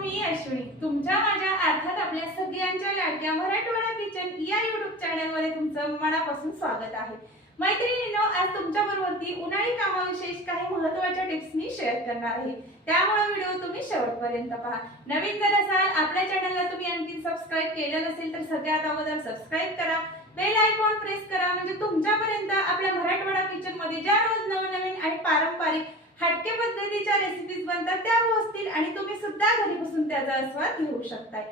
मी अश्विनी. तुमच्या माझ्या अर्थात आपल्या सगळ्यांच्या लाडक्या मराठवाडा किचन या युट्यूब चॅनलमध्ये तुमचं मनापासून स्वागत आहे. मैत्रिणीनो आज तुमच्या बरोबरती उन्हाळी कामाविषयी काही महत्त्वाच्या टिप्स मी शेअर करणार आहे. त्यामुळे व्हिडिओ तुम्ही शेवटपर्यंत पहा. नवीन जर असाल आपल्या चॅनलला तुम्ही आणखी सबस्क्राईब केलं नसेल तर सगळ्यात अगोदर सबस्क्राईब करा. बेल आयकॉन प्रेस करा म्हणजे तुमच्यापर्यंत आपल्या मराठवाडा किचनमध्ये ज्या रोज नवनवीन आणि पारंपरिक हटके पद्धतीच्या रेसिपीज बनतात त्या पोहोचतील आणि तुम्ही बसून त्याचा आस्वाद घेऊ शकताय.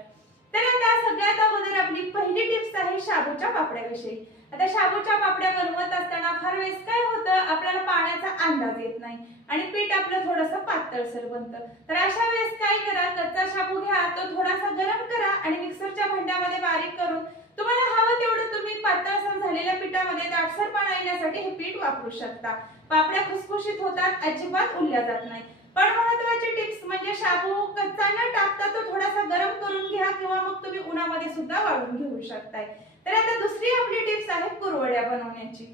तर आता सगळ्यात अगोदर आपली पहिली टिप्स आहे शाबूच्या पापड्याविषयी. आता शाबूच्या पापड्या बनवत असताना फार वेळेस काय होतं आपल्याला पाण्याचा अंदाज येत नाही आणि पीठ आपलं थोडंसं पातळसर बनतं. तर अशा वेळेस काय करा कच्चा शाबू घ्या तो थोडासा गरम करा आणि मिक्सरच्या भांड्यामध्ये बारीक करून तुम्हाला हवं तेवढं तुम्ही पातळसर झालेल्या पिठामध्ये दाटसरपणा येण्यासाठी हे पीठ वापरू शकता. पापड्या खुसखुशीत होतात अजिबात उरल्या जात नाही. पण महत्वाची टिप्स म्हणजे शाबू कच्चा न टाकता तो थोडासा गरम करून घ्या किंवा मग तुम्ही उन्हामध्ये सुद्धा वाळून घेऊ शकताय. तर आता दुसरी आपली टिप्स आहे कुरवड्या बनवण्याची.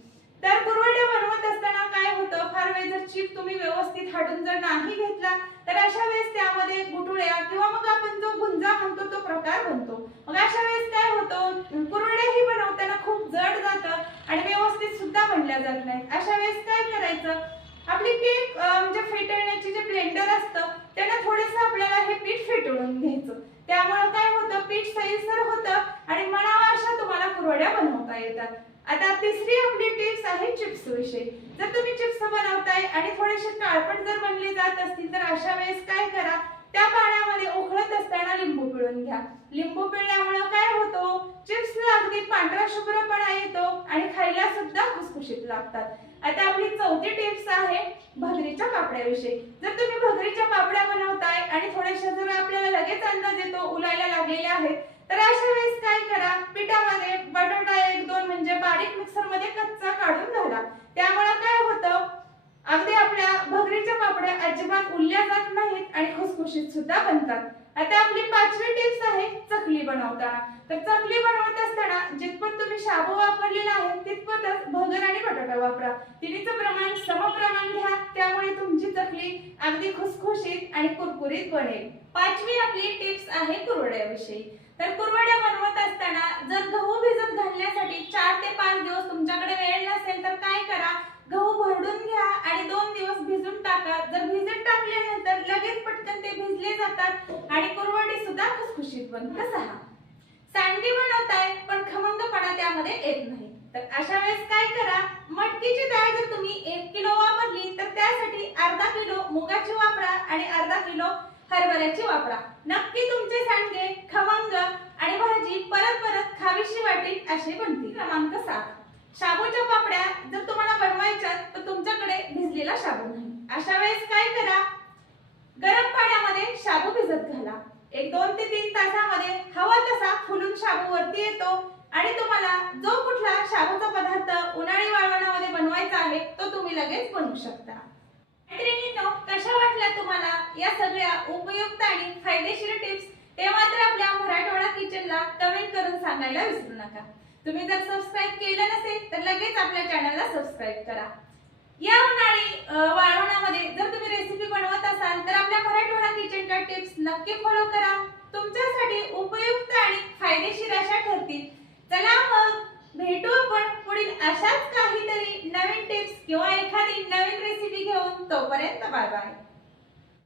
तर कुरवड्या बनवत असताना काय होतं? फार वेळ जर चीप तुम्ही व्यवस्थित हाडून जर नाही घेतला तर अशा वेळेस त्यामध्ये गुठुळ्या किंवा मग आपण जो गुंजा म्हणतो तो प्रकार बनतो. मग अशा वेळेस काय होतं? कुरवड्याही बनवताना खूप जड जातं आणि व्यवस्थित सुद्धा बनल्या जात नाही अशा वेळेस काय करायचं? आपली केक म्हणजे फेटळण्याची जे ब्लेंडर असतं त्याला थोडस आपल्याला हे पीठ फेटळून घ्यायचं. त्यामुळे काय होतं? पीठ सैसर होतं आणि मनावा अशा तुम्हाला कुरवड्या बनवता येतात. आता तिसरी आपली टिप्स आहे चिप्स विषयी. जर तुम्ही चिप्स बनवताय आणि थोडेसे काळपट जर बनले जात असतील तर अशा वेळेस काय करा? त्या पाण्यामध्ये उखळत असताना लिंबू पिळून घ्या. लिंबू पिळल्यामुळे काय होतो? चिप्सला अगदी पांढरा शुभ्रपणा येतो आणि खायला सुद्धा खुसखुशीत लागतात. आता आपली चौथी टिप्स आहे भगरीच्या पापड्याविषयी. जर तुम्ही भगरीच्या पापड्या बनवताय आणि थोड्याशा जर आपल्याला लगेच अंदाज येतो लागलेल्या आहेत. तर अशा वेळेस काय करा पिठामध्ये बटाटा एक दोन म्हणजे बारीक मिक्सरमध्ये कच्चा काढून घाला. त्यामुळे काय होतं अगदी आपल्या भगरीच्या पापड्या अजिबात उरल्या जात नाहीत आणि खुसखुशीत सुद्धा बनतात. आता आपली पाचवी टिप्स आहे चकली बनवताना. तर चकली बनवत असताना जितपत तुम्ही शाबू वापरलेला आहे तितपतच भगर आणि बटाटा वापरा. तिन्हीचं प्रमाण समप्रमाण घ्या त्यामुळे तुमची चकली अगदी खुसखुशीत आणि कुरकुरीत बनेल. पाचवी आपली टिप्स आहे कुरवड्याविषयी. तर कुरवड्या बनवत असताना जर गहू भिजत घालण्यासाठी चार ते पाच दिवस तुमच्याकडे वेळ नसेल तर काय करा? गहू भरडून घ्या आणि दोन दिवस भिजून टाका. जर भिजत टाकल्यानंतर लगेच पटकन ते भिजले जातात आणि कुरवडी सुद्धा खुसखुशीत बनत सहा सांडगी बनवताय पण खमंगपणा त्यामध्ये येत नाही. तर अशा वेळेस काय करा मटकीची डाळ जर तुम्ही एक किलो वापरली तर त्यासाठी अर्धा किलो मुगाची वापरा आणि अर्धा किलो हरभऱ्याची वापरा. नक्की तुमचे सांडगे खमंग आणि भाजी परत परत खावीशी वाटेल अशी बनतील. क्रमांक सात शाबूच्या पापड्या जर तुम्हाला बनवायच्या तर तुमच्याकडे भिजलेला शाबू नाही अशा वेळेस काय करा गरम पाण्यामध्ये शाबू भिजत घाला एक दोन ते तीन तासामध्ये हवा तसा फुलून शाबू वरती येतो. आणि तुम्हाला जो कुठला शाबूचा पदार्थ उन्हाळी वाळवणामध्ये बनवायचा आहे तो तुम्ही लगेच बनवू शकता. मैत्रिणींनो कशा वाटल्या तुम्हाला या सगळ्या उपयुक्त आणि फायदेशीर टिप्स? ते मात्र आपल्या मराठवाडा किचनला कमेंट करून सांगायला विसरू नका. तुम्ही जर सबस्क्राईब केलं नसेल तर लगेच आपल्या चॅनलला सबस्क्राईब करा. या उन्हाळी वाळवणामध्ये जर तुम्ही रेसिपी बनवत असाल तर आपल्या नक्की फॉलो करा. तुमच्यासाठी उपयुक्त आणि फायदेशीर अशा ठरतील. चला मग भेटू आपण पुढील अशाच काहीतरी नवीन टिप्स किंवा एखादी नवीन रेसिपी घेऊन. तोपर्यंत बाय बाय